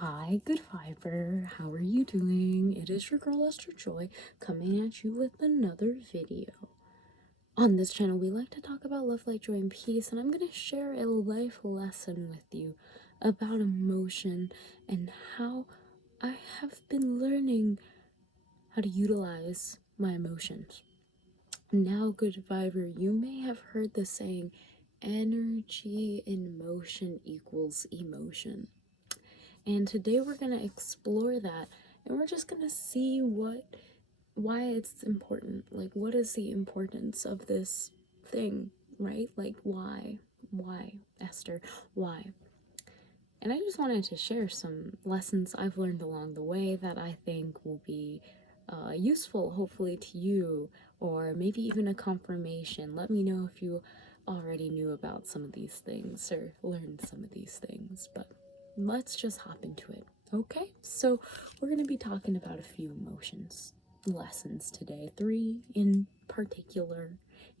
Hi, good fiber. How are you doing? It is your girl Esther Joy coming at you with another video. On this channel, we like to talk about love, light, joy, and peace, and I'm going to share a life lesson with you about emotion and how I have been learning how to utilize my emotions. Now, good fiber, you may have heard the saying, energy in motion equals emotion. And today we're going to explore that, and we're just going to see why it's important. Like, what is the importance of this thing, right? Like, why, Esther, why? And I just wanted to share some lessons I've learned along the way that I think will be useful, hopefully, to you, or maybe even a confirmation. Let me know if you already knew about some of these things or learned some of these things, but let's just hop into it. Okay, so we're going to be talking about a few emotions lessons today, 3 in particular,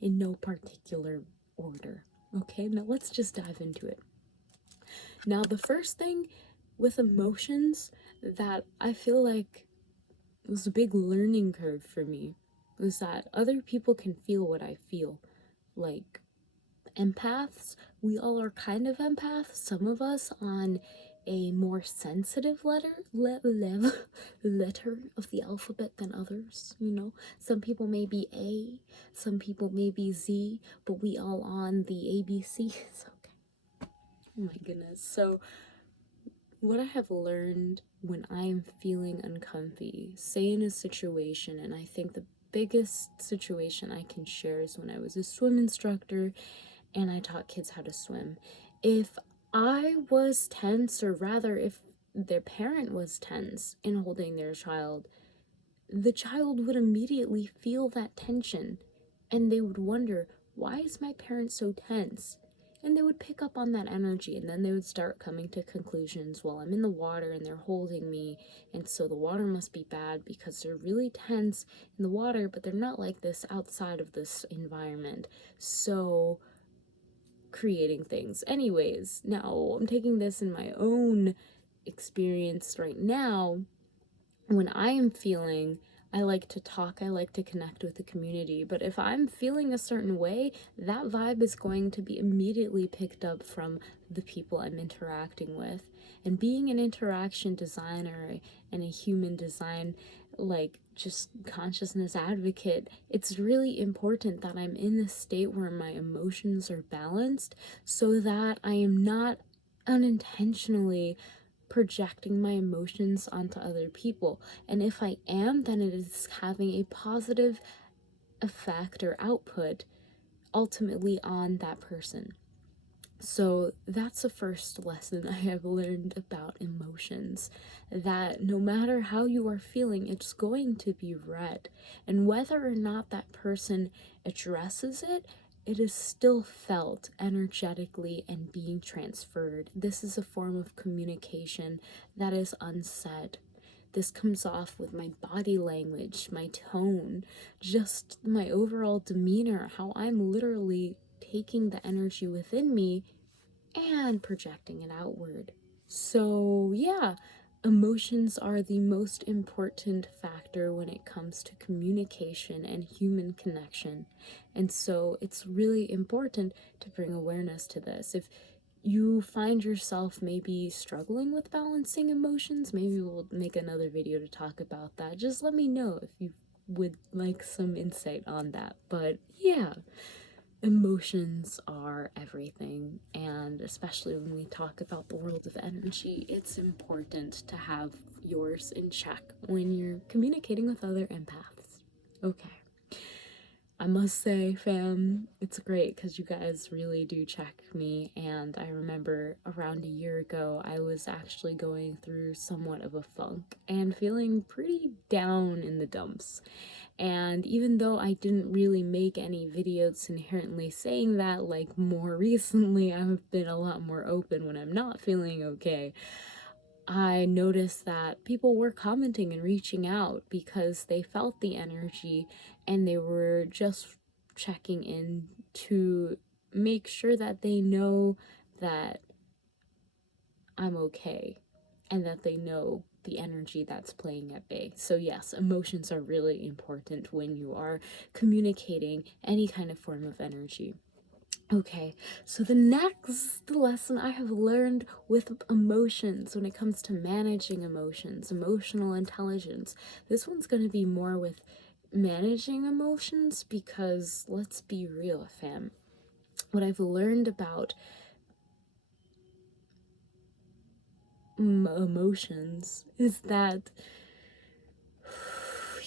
in no particular order. Okay, now let's just dive into it. Now, the first thing with emotions that I feel like was a big learning curve for me was that other people can feel what I feel. Like, empaths, we all are kind of empaths, some of us on a more sensitive letter of the alphabet than others, you know. Some people may be A, some people may be Z, but we all on the ABCs. Okay. Oh my goodness. So what I have learned when I'm feeling uncomfy, say in a situation, and I think the biggest situation I can share is when I was a swim instructor and I taught kids how to swim. If I was tense, or rather, if their parent was tense in holding their child, the child would immediately feel that tension and they would wonder, why is my parent so tense? And they would pick up on that energy, and then they would start coming to conclusions. Well, I'm in the water and they're holding me, and so the water must be bad because they're really tense in the water, but they're not like this outside of this environment. So, creating things. Anyways, now I'm taking this in my own experience right now. When I am feeling, I like to talk, I like to connect with the community, but if I'm feeling a certain way, that vibe is going to be immediately picked up from the people I'm interacting with. And being an interaction designer and a human design, like, just consciousness advocate, it's really important that I'm in a state where my emotions are balanced so that I am not unintentionally projecting my emotions onto other people. And if I am, then it is having a positive effect or output ultimately on that person. So that's the first lesson I have learned about emotions, that no matter how you are feeling, it's going to be read. And whether or not that person addresses it, it is still felt energetically and being transferred. This is a form of communication that is unsaid. This comes off with my body language, my tone, just my overall demeanor, how I'm literally taking the energy within me and projecting it outward. So, yeah, emotions are the most important factor when it comes to communication and human connection. And so, it's really important to bring awareness to this. If you find yourself maybe struggling with balancing emotions, maybe we'll make another video to talk about that. Just let me know if you would like some insight on that. But yeah, emotions are everything, and especially when we talk about the world of energy, it's important to have yours in check when you're communicating with other empaths. Okay. I must say, fam, it's great because you guys really do check me. And I remember around a year ago, I was actually going through somewhat of a funk and feeling pretty down in the dumps. And even though I didn't really make any videos inherently saying that, like more recently, I've been a lot more open when I'm not feeling okay. I noticed that people were commenting and reaching out because they felt the energy and they were just checking in to make sure that they know that I'm okay. and that they know the energy that's playing at bay. So yes, emotions are really important when you are communicating any kind of form of energy. Okay, so the next lesson I have learned with emotions when it comes to managing emotions, emotional intelligence, this one's going to be more with managing emotions, because let's be real, fam. What I've learned about emotions is that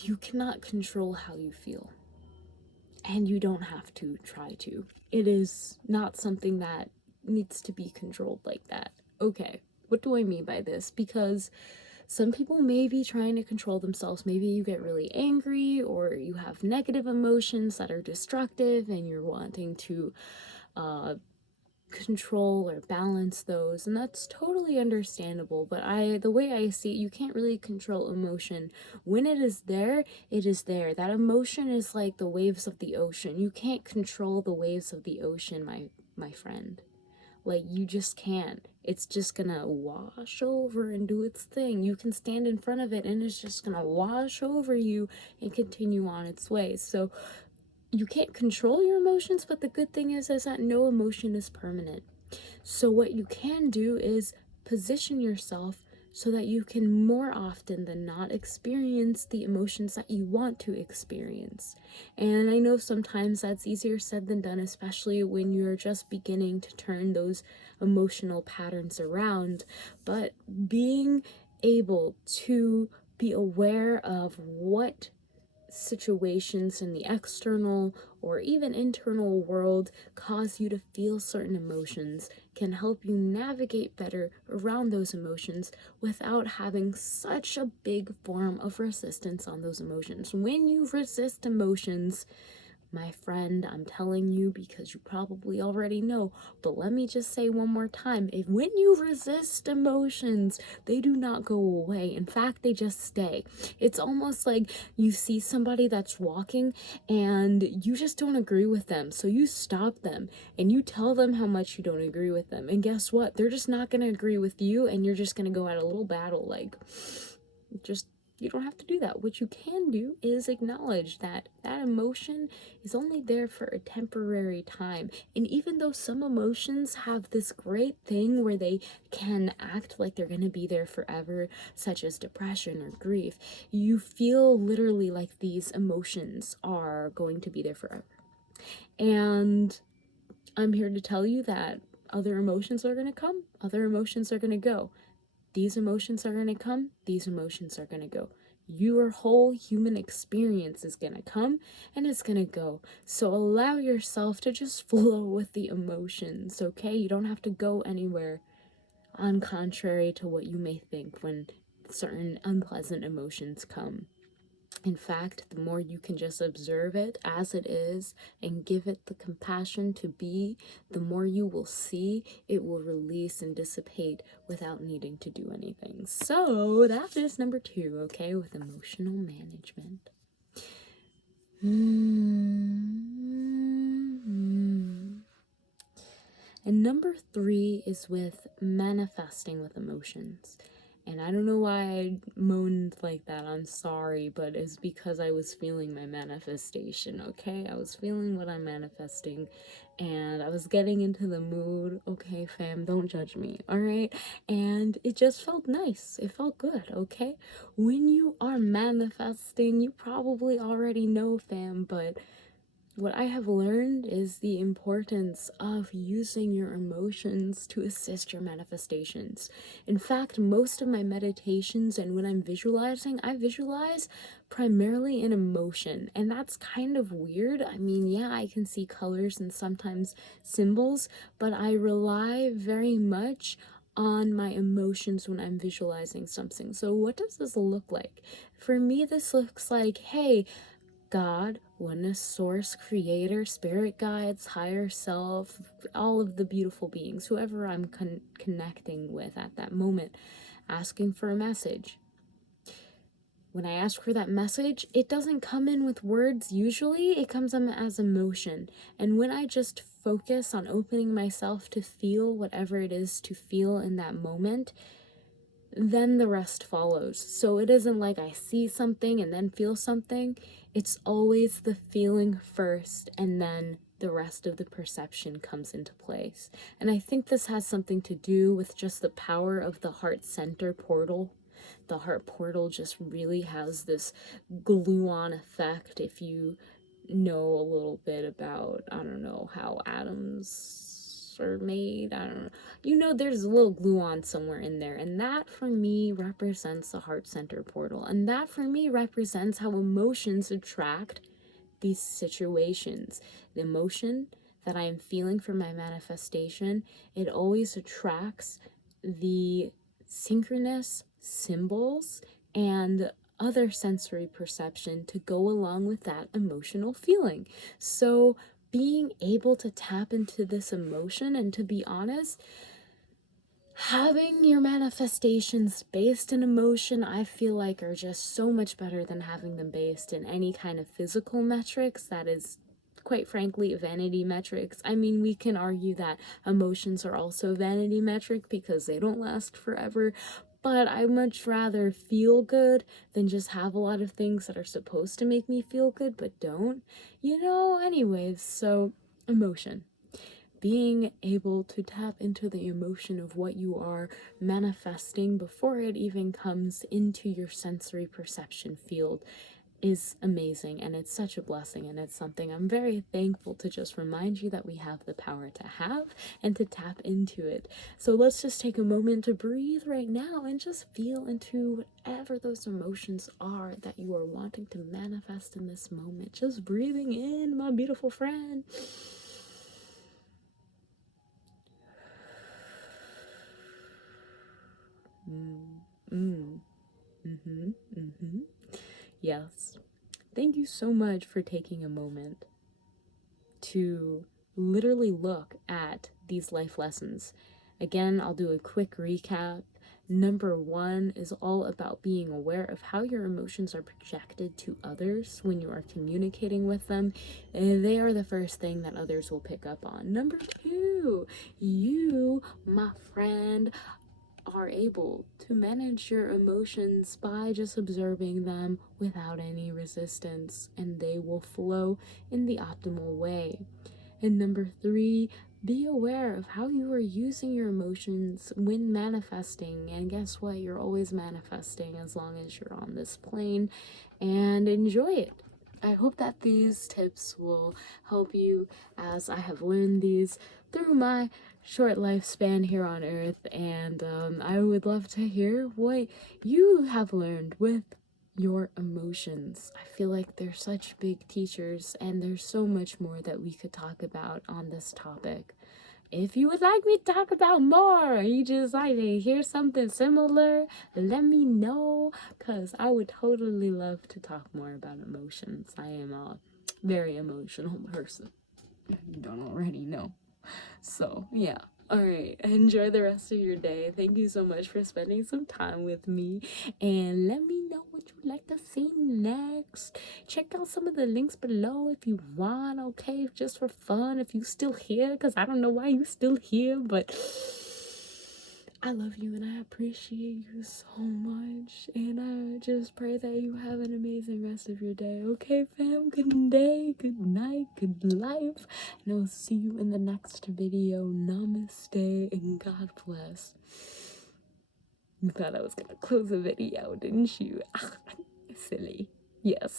you cannot control how you feel, and you don't have to try to. It is not something that needs to be controlled like that. Okay, what do I mean by this? Because some people may be trying to control themselves. Maybe you get really angry, or you have negative emotions that are destructive and you're wanting to control or balance those, and that's totally understandable. But the way I see it, you can't really control emotion. When it is there, it is there. That emotion is like the waves of the ocean. You can't control the waves of the ocean, my friend. Like, you just can't. It's just gonna wash over and do its thing. You can stand in front of it and it's just gonna wash over you and continue on its way. So you can't control your emotions, but the good thing is that no emotion is permanent. So what you can do is position yourself so that you can more often than not experience the emotions that you want to experience. And I know sometimes that's easier said than done, especially when you're just beginning to turn those emotional patterns around. But being able to be aware of what situations in the external or even internal world cause you to feel certain emotions can help you navigate better around those emotions without having such a big form of resistance on those emotions. When you resist emotions, my friend, I'm telling you because you probably already know, but let me just say one more time. When you resist emotions, they do not go away. In fact, they just stay. It's almost like you see somebody that's walking and you just don't agree with them. So you stop them and you tell them how much you don't agree with them. And guess what? They're just not going to agree with you, and you're just going to go at a little battle. Like, just, you don't have to do that. What you can do is acknowledge that that emotion is only there for a temporary time. And even though some emotions have this great thing where they can act like they're going to be there forever, such as depression or grief, you feel literally like these emotions are going to be there forever. And I'm here to tell you that other emotions are going to come, other emotions are going to go. These emotions are going to come, these emotions are going to go. Your whole human experience is going to come and it's going to go. So allow yourself to just flow with the emotions, okay? You don't have to go anywhere on contrary to what you may think when certain unpleasant emotions come. In fact, the more you can just observe it as it is and give it the compassion to be, the more you will see it will release and dissipate without needing to do anything. So that is number 2, okay, with emotional management. And number 3 is with manifesting with emotions. And I don't know why I moaned like that, I'm sorry, but it's because I was feeling my manifestation, okay? I was feeling what I'm manifesting, and I was getting into the mood, okay, fam, don't judge me, alright? And it just felt nice, it felt good, okay? When you are manifesting, you probably already know, fam, but what I have learned is the importance of using your emotions to assist your manifestations. In fact, most of my meditations and when I'm visualizing, I visualize primarily in emotion. And that's kind of weird. I mean, yeah, I can see colors and sometimes symbols, but I rely very much on my emotions when I'm visualizing something. So what does this look like? For me, this looks like, hey, God, oneness, source, creator, spirit guides, higher self, all of the beautiful beings, whoever I'm connecting with at that moment, asking for a message. When I ask for that message, it doesn't come in with words usually, it comes in as emotion. And when I just focus on opening myself to feel whatever it is to feel in that moment, then the rest follows. So it isn't like I see something and then feel something. It's always the feeling first, and then the rest of the perception comes into place. And I think this has something to do with just the power of the heart center portal. The heart portal just really has this glue-on effect. If you know a little bit about, I don't know, how atoms are made, I don't know, you know, there's a little glue-on somewhere in there, and that for me represents the heart center portal, and that for me represents how emotions attract these situations. The emotion that I am feeling for my manifestation, it always attracts the synchronous symbols and other sensory perception to go along with that emotional feeling. So being able to tap into this emotion, and to be honest, having your manifestations based in emotion, I feel like, are just so much better than having them based in any kind of physical metrics that is, quite frankly, vanity metrics. I mean, we can argue that emotions are also vanity metric because they don't last forever, but I much rather feel good than just have a lot of things that are supposed to make me feel good but don't, anyways. So emotion, being able to tap into the emotion of what you are manifesting before it even comes into your sensory perception field, is amazing, and it's such a blessing, and it's something I'm very thankful to just remind you that we have the power to have and to tap into it. So let's just take a moment to breathe right now and just feel into whatever those emotions are that you are wanting to manifest in this moment. Just breathing in, my beautiful friend. Yes. Thank you so much for taking a moment to literally look at these life lessons. Again, I'll do a quick recap. Number 1 is all about being aware of how your emotions are projected to others when you are communicating with them. They are the first thing that others will pick up on. Number 2, you, my friend, are able to manage your emotions by just observing them without any resistance, and they will flow in the optimal way. And number 3, be aware of how you are using your emotions when manifesting. And guess what? You're always manifesting as long as you're on this plane, and enjoy it. I hope that these tips will help you as I have learned these through my short lifespan here on Earth, and I would love to hear what you have learned with your emotions. I feel like they're such big teachers, and there's so much more that we could talk about on this topic. If you would like me to talk about more, or you just like to hear something similar, let me know, because I would totally love to talk more about emotions. I am a very emotional person, if you don't already know. So, yeah. Alright, enjoy the rest of your day. Thank you so much for spending some time with me. And let me know what you'd like to see next. Check out some of the links below if you want, okay? Just for fun, if you still here, because I don't know why you still here, but I love you and I appreciate you so much. And I just pray that you have an amazing rest of your day. Okay, fam? Good day, good night, good life. And I'll see you in the next video. Namaste and God bless. You thought I was going to close the video, didn't you? Silly. Yes.